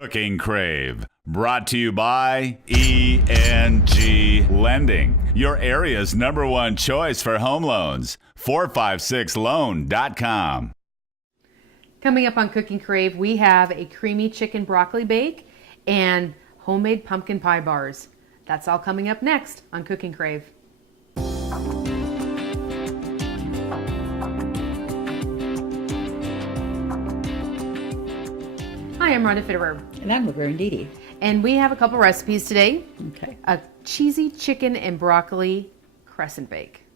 Cooking Crave, brought to you by ENG Lending, your area's #1 choice for home loans. 456loan.com. Coming up on Cooking Crave, we have a creamy chicken broccoli bake and homemade pumpkin pie bars. That's all coming up next on Cooking Crave. Hi, I'm Rhonda Fitterer. And I'm Laverne Dede. And we have a couple recipes today. Okay. A cheesy chicken and broccoli crescent bake.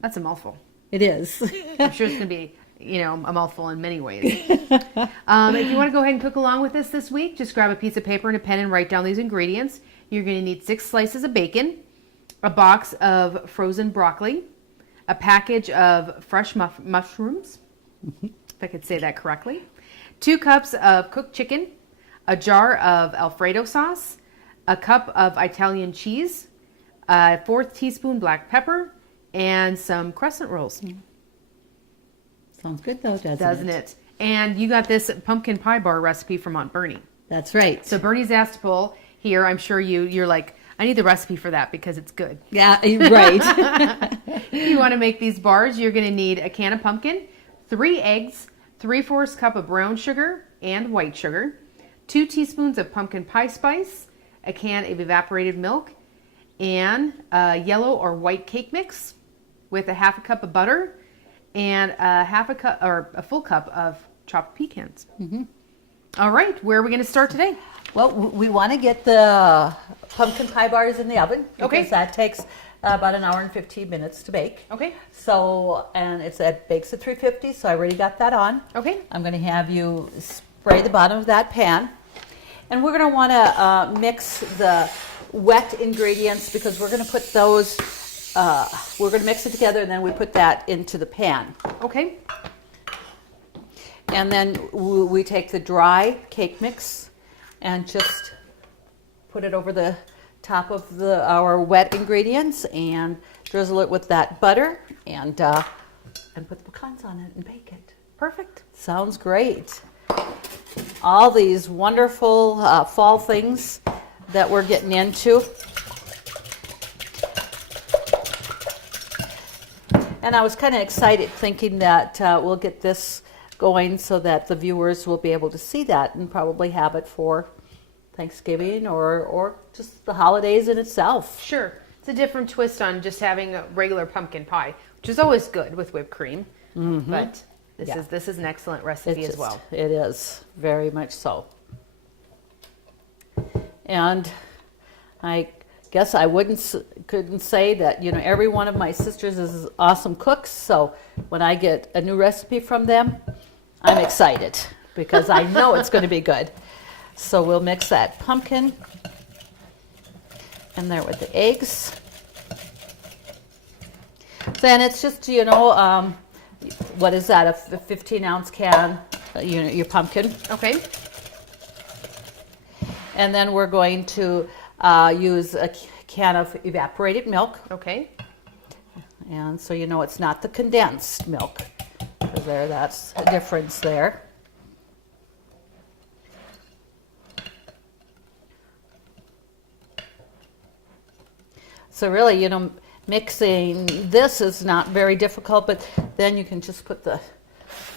That's a mouthful. It is. I'm sure it's going to be, a mouthful in many ways. If you want to go ahead and cook along with us this week, just grab a piece of paper and a pen and write down these ingredients. You're going to need 6 slices of bacon, a box of frozen broccoli, a package of fresh mushrooms, if I could say that correctly, 2 cups of cooked chicken, a jar of Alfredo sauce, a cup of Italian cheese, a 4th teaspoon black pepper, and some crescent rolls. Sounds good though, Doesn't it? And you got this pumpkin pie bar recipe from Aunt Bernie. That's right. So Bernie's asked to pull here. I'm sure you're like, I need the recipe for that because it's good. Yeah, right. If you want to make these bars, you're going to need a can of pumpkin, 3 eggs, 3/4 cup of brown sugar and white sugar, 2 teaspoons of pumpkin pie spice, a can of evaporated milk, and a yellow or white cake mix with a 1/2 cup of butter and a full cup of chopped pecans. Mm-hmm. All right, where are we going to start today? Well, we want to get the pumpkin pie bars in the oven. Okay. Because that takes about 1 hour and 15 minutes to bake. Okay. So, and it bakes at 350, so I already got that on. Okay. I'm going to have you spray the bottom of that pan. And we're going to want to mix the wet ingredients because we're going to put those, we're going to mix it together and then we put that into the pan. Okay. And then we take the dry cake mix and just put it over the top of our wet ingredients and drizzle it with that butter and put the pecans on it and bake it. Perfect. Sounds great. All these wonderful fall things that we're getting into. And I was kind of excited thinking that we'll get this going so that the viewers will be able to see that and probably have it for Thanksgiving or just the holidays in itself. Sure. It's a different twist on just having a regular pumpkin pie, which is always good with whipped cream. Mm-hmm. But this is an excellent recipe as well. It is, very much so. And I guess I couldn't say that, every one of my sisters is awesome cooks, so when I get a new recipe from them, I'm excited because I know it's going to be good. So we'll mix that pumpkin in there with the eggs. Then it's just, what is that, a 15-ounce can, your pumpkin. Okay. And then we're going to use a can of evaporated milk. Okay. And so it's not the condensed milk. Because that's a difference there. So really, mixing this is not very difficult, but then you can just put the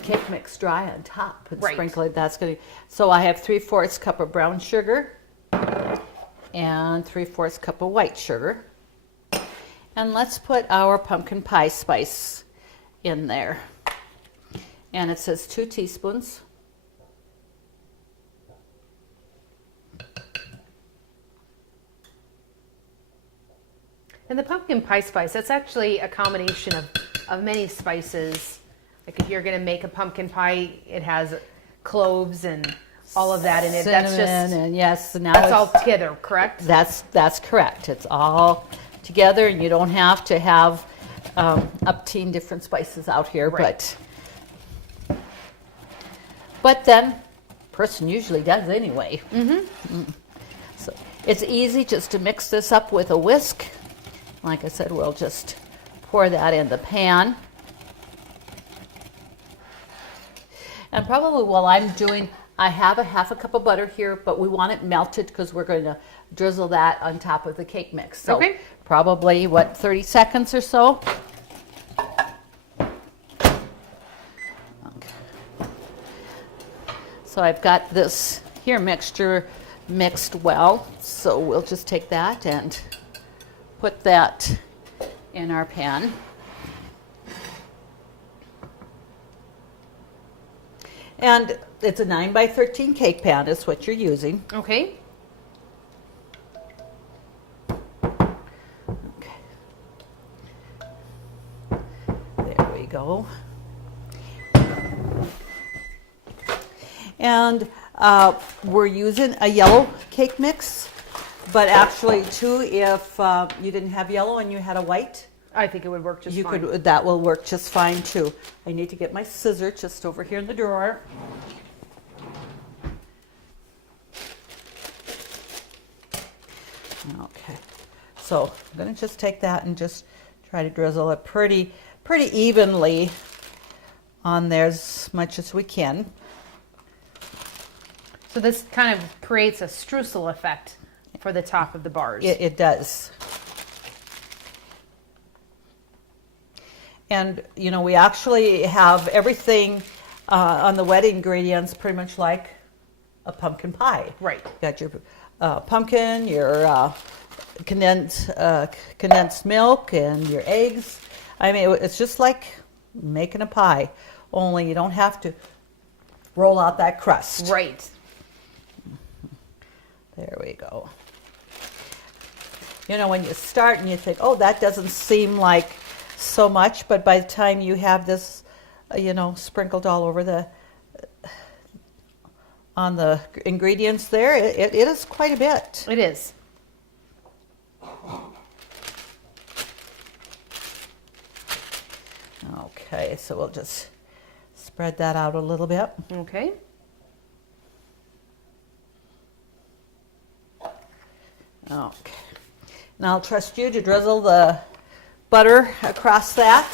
cake mix dry on top and sprinkle it. So I have 3/4 cup of brown sugar and 3/4 cup of white sugar. And let's put our pumpkin pie spice in there. And it says 2 teaspoons. And the pumpkin pie spice, that's actually a combination of many spices. Like if you're going to make a pumpkin pie, it has cloves and all of that in it. That's all together, correct? That's correct. It's all together, and you don't have to have upteen different spices out here, right. But then person usually does anyway. Mm-hmm. So it's easy just to mix this up with a whisk. Like I said, we'll just pour that in the pan. And probably while I'm doing I have a half a cup of butter here, but we want it melted because we're going to drizzle that on top of the cake mix. So Okay. probably, 30 seconds or so. Okay. So I've got this here mixture mixed well. So we'll just take that and put that in our pan. And it's a 9 by 13 cake pan is what you're using. Okay. Okay. There we go. And we're using a yellow cake mix, but actually too, if you didn't have yellow and you had a white, I think it would work just fine. that will work just fine too. I need to get my scissor just over here in the drawer. Okay, so I'm going to just take that and just try to drizzle it pretty evenly on there as much as we can. So this kind of creates a streusel effect for the top of the bars. It does. And, you know, we actually have everything on the wet ingredients pretty much like a pumpkin pie. Right. You got your pumpkin, your condensed milk, and your eggs. I mean, it's just like making a pie, only you don't have to roll out that crust. Right. There we go. You know, when you start and you think, oh, that doesn't seem like so much, but by the time you have this, you know, sprinkled all over on the ingredients there, it is quite a bit. It is. Okay, so we'll just spread that out a little bit. Okay. Okay. Now I'll trust you to drizzle the butter across that.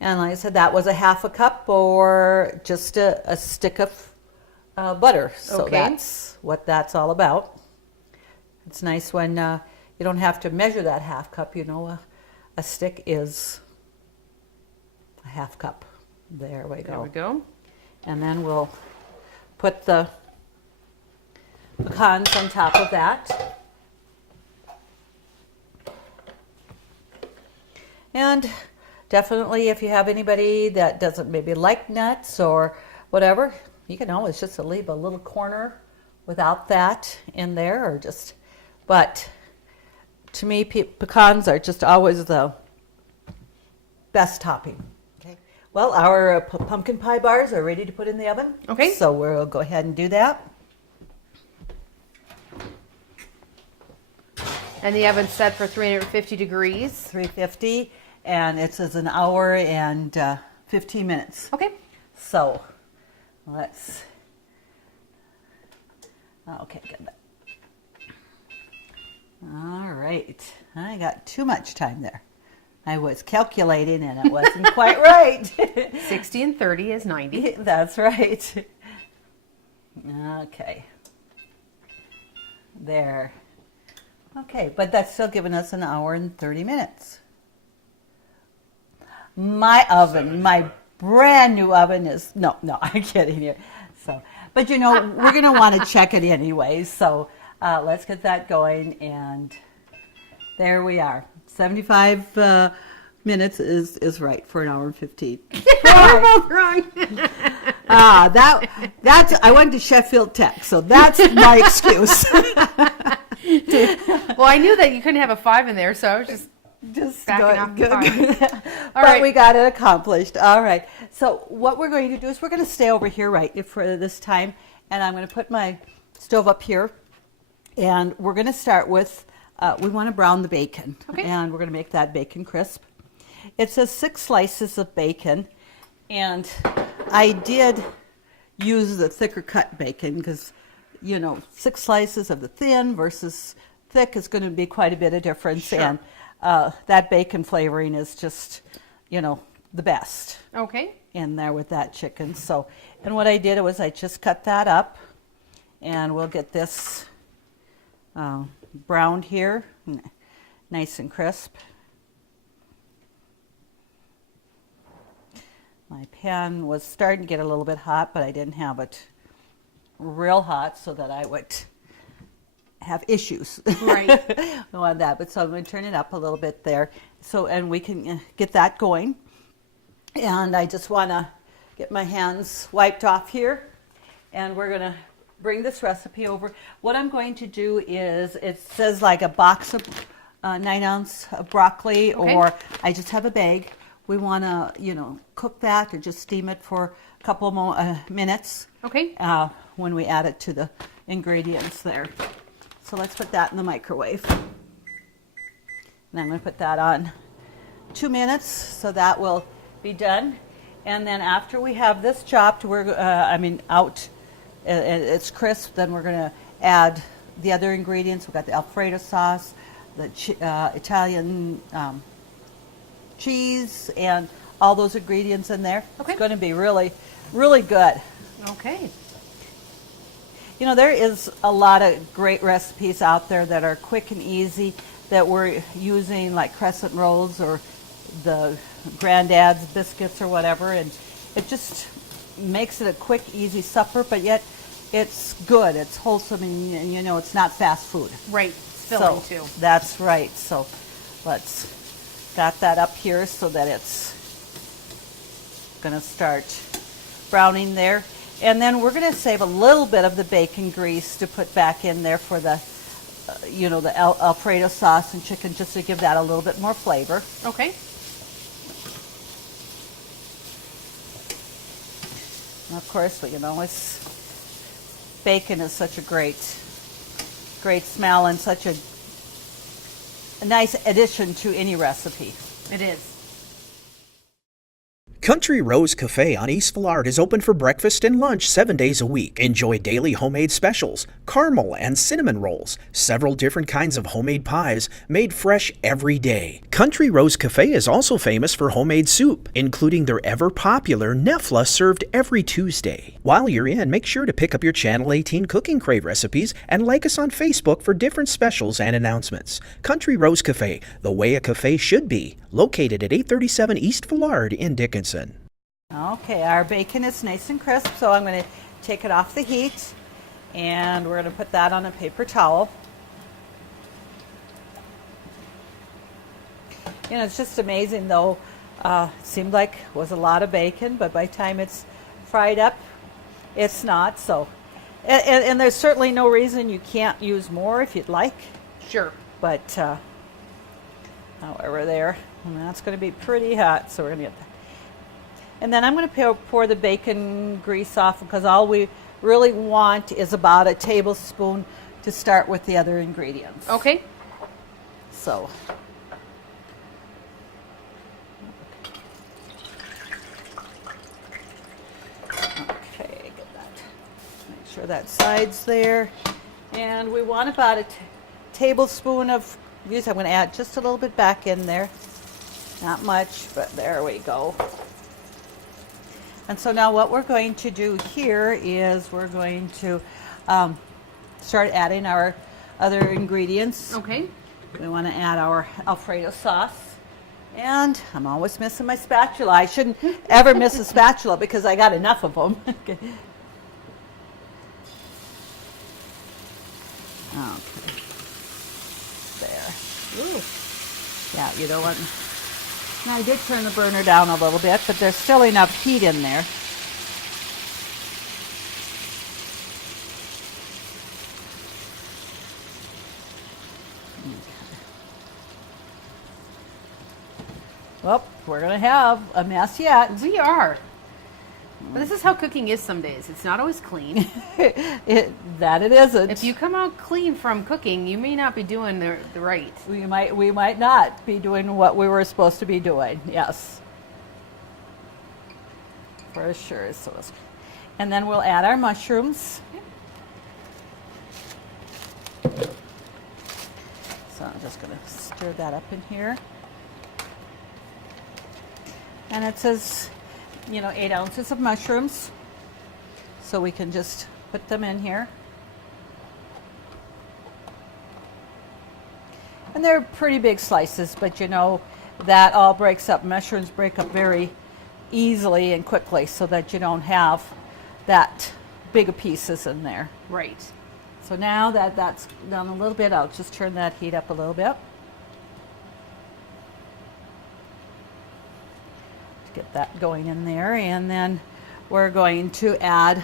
And like I said, that was a half a cup or just a stick of butter. So Okay. that's what that's all about. It's nice when you don't have to measure that half cup. You know, a stick is a half cup. There we go. There we go. And then we'll put the pecans on top of that. And definitely if you have anybody that doesn't maybe like nuts or whatever, you can always just leave a little corner without that in there, or just, but to me, pecans are just always the best topping. Okay. Well, our pumpkin pie bars are ready to put in the oven. Okay. So we'll go ahead and do that. And the oven's set for 350 degrees. 350, and it says an hour and 15 minutes. Okay. So let's, okay, good. All right, I got too much time there. I was calculating and it wasn't quite right. 60 and 30 is 90. That's right. Okay. There. Okay, but that's still giving us an hour and 30 minutes. My oven, my brand new oven is, no, I'm kidding you. So, but you know, we're going to want to check it anyway. So let's get that going. And there we are. 75 minutes is right for an hour and 15. We're both wrong. That's, I went to Sheffield Tech, so that's my excuse. Well, I knew that you couldn't have a 5 in there, so I was just backing off the 5. All right, we got it accomplished. All right. So what we're going to do is we're going to stay over here right for this time, and I'm going to put my stove up here, and we're going to start with, we want to brown the bacon, Okay. and we're going to make that bacon crisp. It says 6 slices of bacon, and I did use the thicker cut bacon because, you know, 6 slices of the thin versus thick is going to be quite a bit of difference. Sure. And that bacon flavoring is just, you know, the best Okay. in there with that chicken. So, and what I did was I just cut that up, and we'll get this browned here, nice and crisp. My pan was starting to get a little bit hot, but I didn't have it real hot so that I would have issues. Right. on that. But so I'm going to turn it up a little bit there. So, and we can get that going. And I just want to get my hands wiped off here. And we're going to bring this recipe over. What I'm going to do is, it says like a box of 9 ounce of broccoli, Okay. or I just have a bag. We want to, you know, cook that or just steam it for a couple more minutes. Okay. When we add it to the ingredients there. So let's put that in the microwave. And I'm going to put that on 2 minutes, so that will be done. And then after we have this chopped, it's crisp, then we're going to add the other ingredients. We've got the Alfredo sauce, the Italian cheese, and all those ingredients in there. Okay. It's going to be really, really good. Okay. You know, there is a lot of great recipes out there that are quick and easy that we're using, like Crescent rolls or the Granddad's biscuits or whatever, and it just makes it a quick, easy supper, but yet it's good, it's wholesome, and you know, it's not fast food. Right. It's filling too. That's right. So let's got that up here so that it's going to start browning there. And then we're going to save a little bit of the bacon grease to put back in there for the, the Alfredo sauce and chicken, just to give that a little bit more flavor. Okay. And of course, bacon is such a great smell and such a nice addition to any recipe. It is. Country Rose Cafe on East Florida is open for breakfast and lunch 7 days a week. Enjoy daily homemade specials, caramel and cinnamon rolls, several different kinds of homemade pies made fresh every day. Country Rose Cafe is also famous for homemade soup, including their ever-popular Nefla served every Tuesday. While you're in, make sure to pick up your Channel 18 Cooking Crave recipes and like us on Facebook for different specials and announcements. Country Rose Cafe, the way a cafe should be, located at 837 East Florida in Dickinson. Okay, our bacon is nice and crisp, so I'm going to take it off the heat, and we're going to put that on a paper towel. It's just amazing, though. It seemed like it was a lot of bacon, but by the time it's fried up, it's not. So, and there's certainly no reason you can't use more if you'd like. Sure. But, however, and that's going to be pretty hot, so we're going to get that. And then I'm going to pour the bacon grease off, because all we really want is about a tablespoon to start with the other ingredients. Okay. So. Okay, get that. Make sure that side's there. And we want about a tablespoon of grease. I'm going to add just a little bit back in there. Not much, but there we go. And so now what we're going to do here is we're going to start adding our other ingredients. Okay. We want to add our Alfredo sauce. And I'm always missing my spatula. I shouldn't ever miss a spatula because I got enough of them. Okay. There. Ooh. Yeah, you don't want... Now, I did turn the burner down a little bit, but there's still enough heat in there. Well, we're going to have a mess yet. We are. But this is how cooking is some days. It's not always clean. It isn't. If you come out clean from cooking, you may not be doing the right. We might not be doing what we were supposed to be doing. Yes, for sure. And then we'll add our mushrooms. So I'm just going to stir that up in here. And it says, 8 ounces of mushrooms. So we can just put them in here. And they're pretty big slices, but that all breaks up. Mushrooms break up very easily and quickly so that you don't have that big of pieces in there. Right. So now that that's done a little bit, I'll just turn that heat up a little bit. To get that going in there. And then we're going to add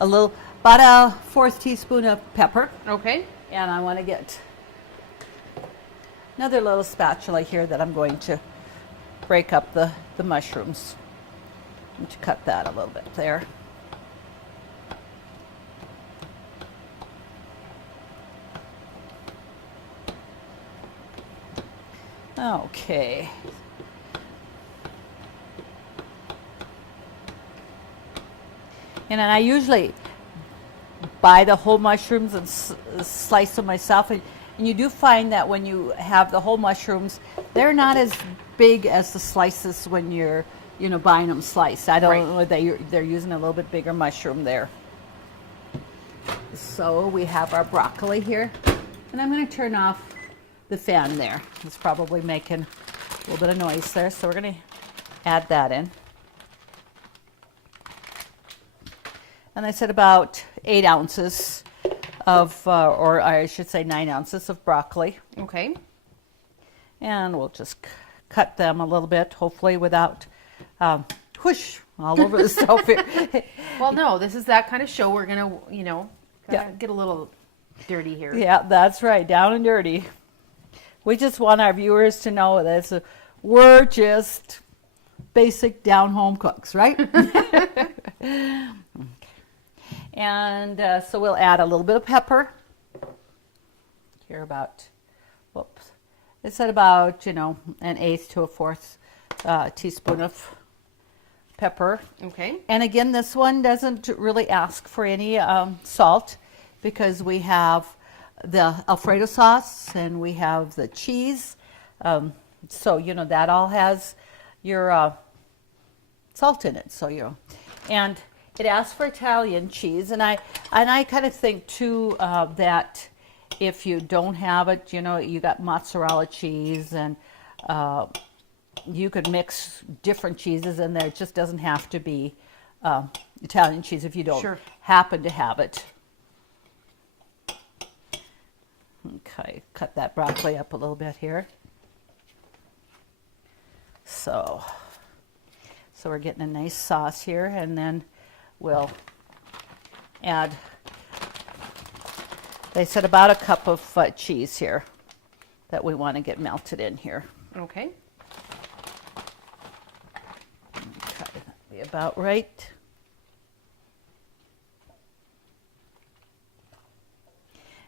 about a 1/4 teaspoon of pepper. Okay. And I want to get another little spatula here that I'm going to break up the mushrooms. I'm going to cut that a little bit there. Okay. And then I usually buy the whole mushrooms and slice them myself. And you do find that when you have the whole mushrooms, they're not as big as the slices when you're, buying them sliced. I don't know, they're using a little bit bigger mushroom there. So we have our broccoli here. And I'm going to turn off the fan there. It's probably making a little bit of noise there. So we're going to add that in. And I said about 8 ounces of, or I should say 9 ounces of broccoli. Okay. And we'll just cut them a little bit, hopefully without whoosh all over the stove here. Well, no, this is that kind of show. We're going to, get a little dirty here. Yeah, that's right, down and dirty. We just want our viewers to know that we're just basic down-home cooks, right? And so we'll add a little bit of pepper. Here it said about, 1/8 to 1/4 teaspoon of pepper. Okay. And again, this one doesn't really ask for any salt because we have the Alfredo sauce and we have the cheese. So, that all has your salt in it. So, and it asks for Italian cheese, and I kind of think too that if you don't have it, you got mozzarella cheese, and you could mix different cheeses in there. It just doesn't have to be Italian cheese if you don't happen to have it. Okay, cut that broccoli up a little bit here. So we're getting a nice sauce here, and then we'll add, they said about a cup of cheese here that we want to get melted in here. Okay. Okay, that'll be about right.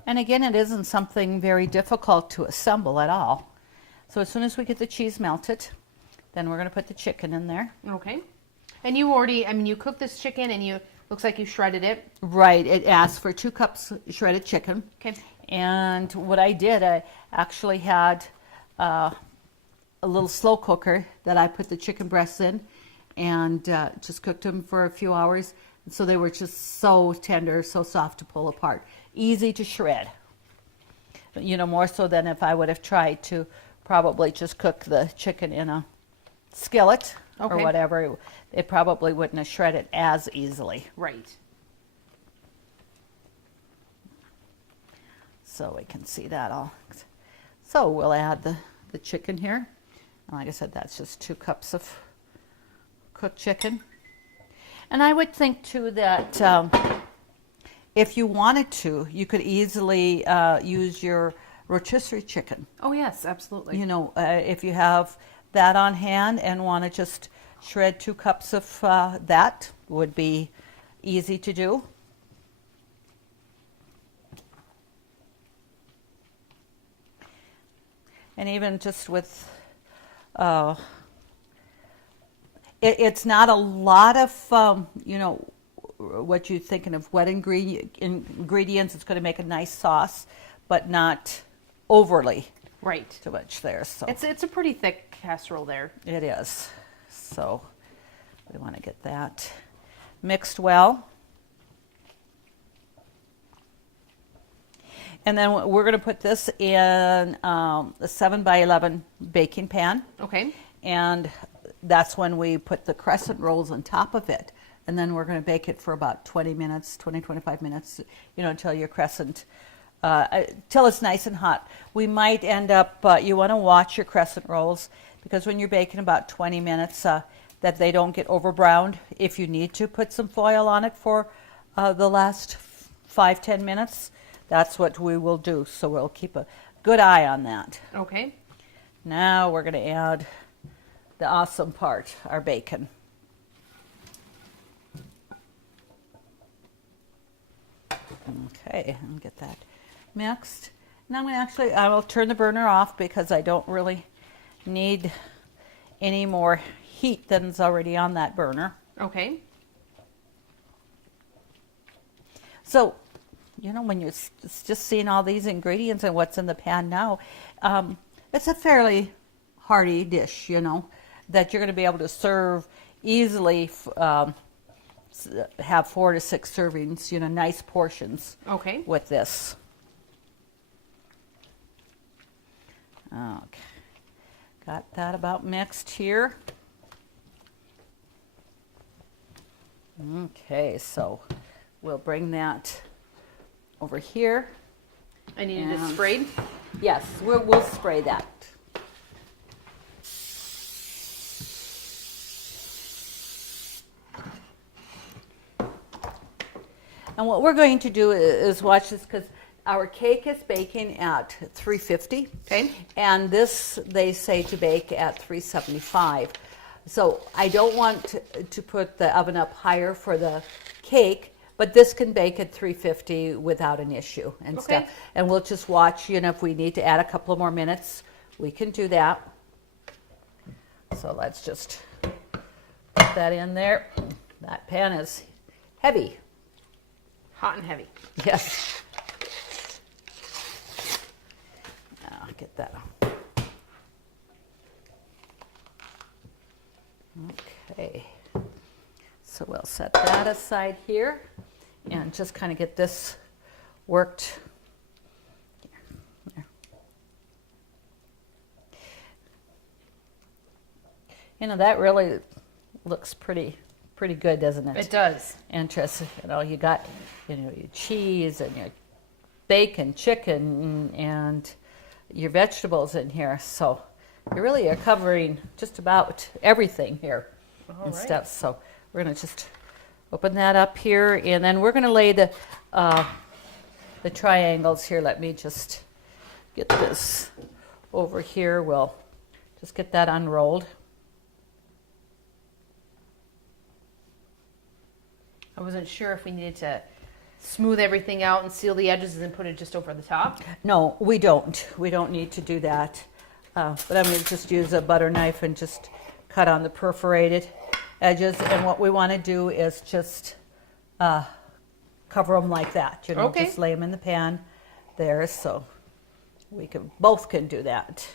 And again, it isn't something very difficult to assemble at all. So as soon as we get the cheese melted, then we're going to put the chicken in there. Okay. And you already, you cooked this chicken and looks like you shredded it. Right. It asks for 2 cups shredded chicken. Okay. And what I did, I actually had a little slow cooker that I put the chicken breasts in and just cooked them for a few hours. And so they were just so tender, so soft to pull apart. Easy to shred. More so than if I would have tried to probably just cook the chicken in a skillet or whatever. It probably wouldn't have shredded as easily. Right. So we can see that all. So we'll add the chicken here. And like I said, that's just 2 cups of cooked chicken. And I would think too that if you wanted to, you could easily use your rotisserie chicken. Oh yes, absolutely. If you have that on hand and want to just shred 2 cups of that, would be easy to do. And even just with, it's not a lot of, what you're thinking of wet ingredients. It's going to make a nice sauce, but not overly right too much there. So it's a pretty thick casserole there. it is. So we want to get that mixed well. And then we're going to put this in a 7x11 baking pan. Okay. And that's when we put the crescent rolls on top of it. And then we're going to bake it for about 20 minutes, 25 minutes, until your crescent, till it's nice and hot. We might end up, you want to watch your crescent rolls, because when you're baking about 20 minutes, that they don't get over browned. If you need to put some foil on it for the last 5-10 minutes, that's what we will do. So we'll keep a good eye on that. Okay. Now we're going to add the awesome part, our bacon. Okay, and get that mixed. And I'm going to I will turn the burner off because I don't really need any more heat than's already on that burner. Okay. So, when you're just seeing all these ingredients and what's in the pan now, it's a fairly hearty dish, that you're going to be able to serve easily, have 4 to 6 servings, nice portions. Okay. With this. Okay. Got that about mixed here. Okay, so we'll bring that over here. I needed it sprayed? Yes, we'll spray that. And what we're going to do is watch this, because our cake is baking at 350. Okay. And this, they say to bake at 375. So I don't want to put the oven up higher for the cake, but this can bake at 350 without an issue and Okay. stuff. And we'll just watch, if we need to add a couple more minutes, we can do that. So let's just put that in there. That pan is heavy. Hot and heavy. Yes. Now get that. Okay. So we'll set that aside here and just kind of get this worked. There. That really looks pretty good, doesn't it? It does. Interesting. You got, your cheese and your bacon, chicken, and your vegetables in here. So you really are covering just about everything here and stuff. So we're going to just open that up here, and then we're going to lay the triangles here. Let me just get this over here. We'll just get that unrolled. I wasn't sure if we needed to smooth everything out and seal the edges and then put it just over the top. No, we don't. We don't need to do that. But I'm going to just use a butter knife and just cut on the perforated edges. And what we want to do is just cover them like that. Okay. Just lay them in the pan there, so we both can do that.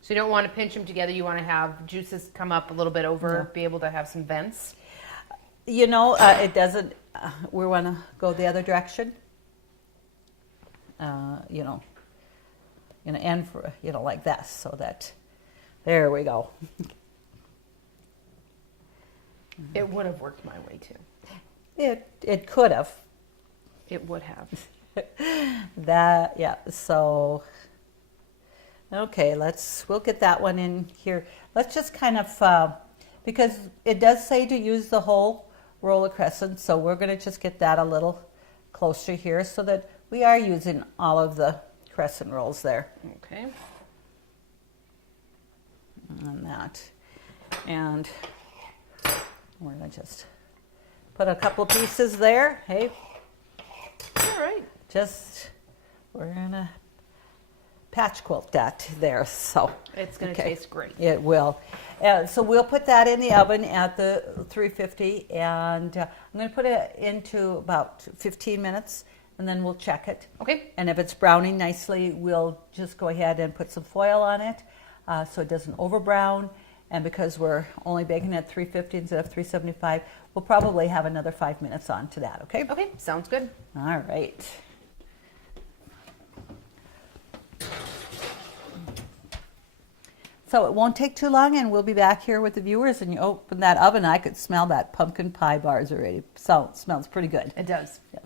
So you don't want to pinch them together. You want to have juices come up a little bit over, be able to have some vents. It doesn't, we want to go the other direction. And for, like this, so that, there we go. It would have worked my way too. It could have. It would have. So, okay, we'll get that one in here. Let's just kind of, because it does say to use the whole roll of crescent, so we're going to just get that a little closer here so that we are using all of the crescent rolls there. Okay. On that. And we're going to just put a couple pieces there. Hey. All right. We're going to patch quilt that there. So It's going to taste great. It will. So we'll put that in the oven at the 350, and I'm going to put it into about 15 minutes, and then we'll check it. Okay. And if it's browning nicely, we'll just go ahead and put some foil on it so it doesn't over brown, And because we're only baking at 350 instead of 375, we'll probably have another 5 minutes on to that, okay? Okay, sounds good. All right. So it won't take too long, and we'll be back here with the viewers. And you open that oven, I could smell that pumpkin pie bars already. So it smells pretty good. It does. Yes.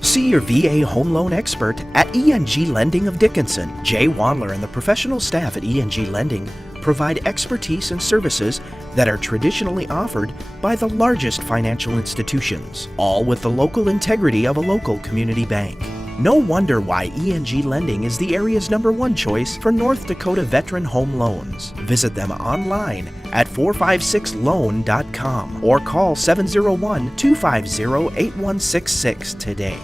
See your VA home loan expert at ENG Lending of Dickinson. Jay Wandler and the professional staff at ENG Lending provide expertise and services that are traditionally offered by the largest financial institutions, all with the local integrity of a local community bank. No wonder why ENG Lending is the area's #1 choice for North Dakota veteran home loans. Visit them online at 456loan.com or call 701-250-8166 today.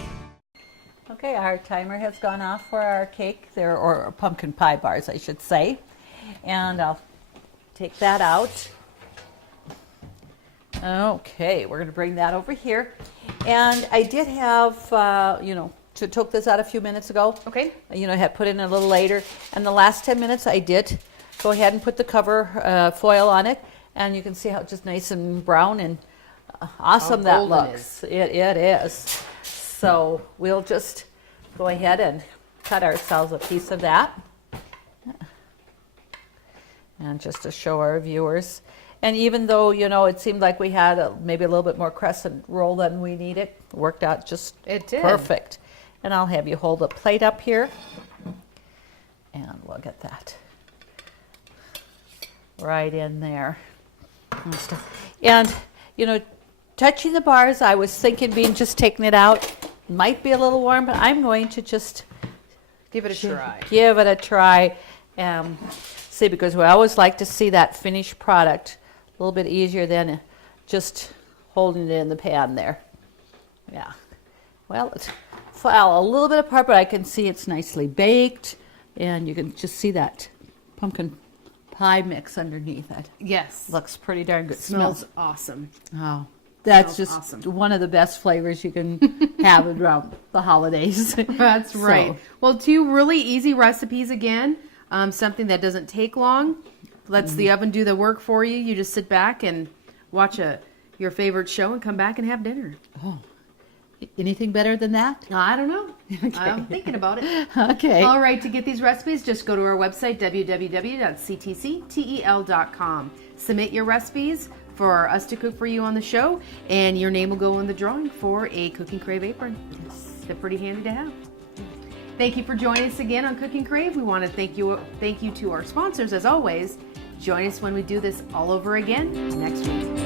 Okay, our timer has gone off for our cake there, or pumpkin pie bars, I should say. And I'll take that out. Okay, we're going to bring that over here. And I did have, took this out a few minutes ago. Okay. Had put in a little later. And the last 10 minutes I did go ahead and put the cover foil on it. And you can see how it's just nice and brown and awesome that looks. It is. So we'll just go ahead and cut ourselves a piece of that. And just to show our viewers. And even though, it seemed like we had maybe a little bit more crescent roll than we needed, it worked out just perfect. And I'll have you hold the plate up here. And we'll get that right in there. And, touching the bars, I was thinking just taking it out might be a little warm, but I'm going to just give it a try. Give it a try. See, because we always like to see that finished product a little bit easier than just holding it in the pan there. Yeah. Well, it's fell a little bit apart, but I can see it's nicely baked, and you can just see that pumpkin pie mix underneath it. Yes. Looks pretty darn good. Smells awesome. Oh, that's Smells just awesome. one of the best flavors you can have around the holidays. That's right. Well, 2 really easy recipes again. Something that doesn't take long. Lets the oven do the work for you. You just sit back and watch your favorite show and come back and have dinner. Oh, anything better than that? I don't know. Okay. I'm thinking about it. Okay. All right, to get these recipes, just go to our website, www.ctctel.com. Submit your recipes for us to cook for you on the show, and your name will go in the drawing for a Cooking Crave apron. Yes. They're pretty handy to have. Thank you for joining us again on Cooking Crave. We want to thank you to our sponsors as always. Join us when we do this all over again next week.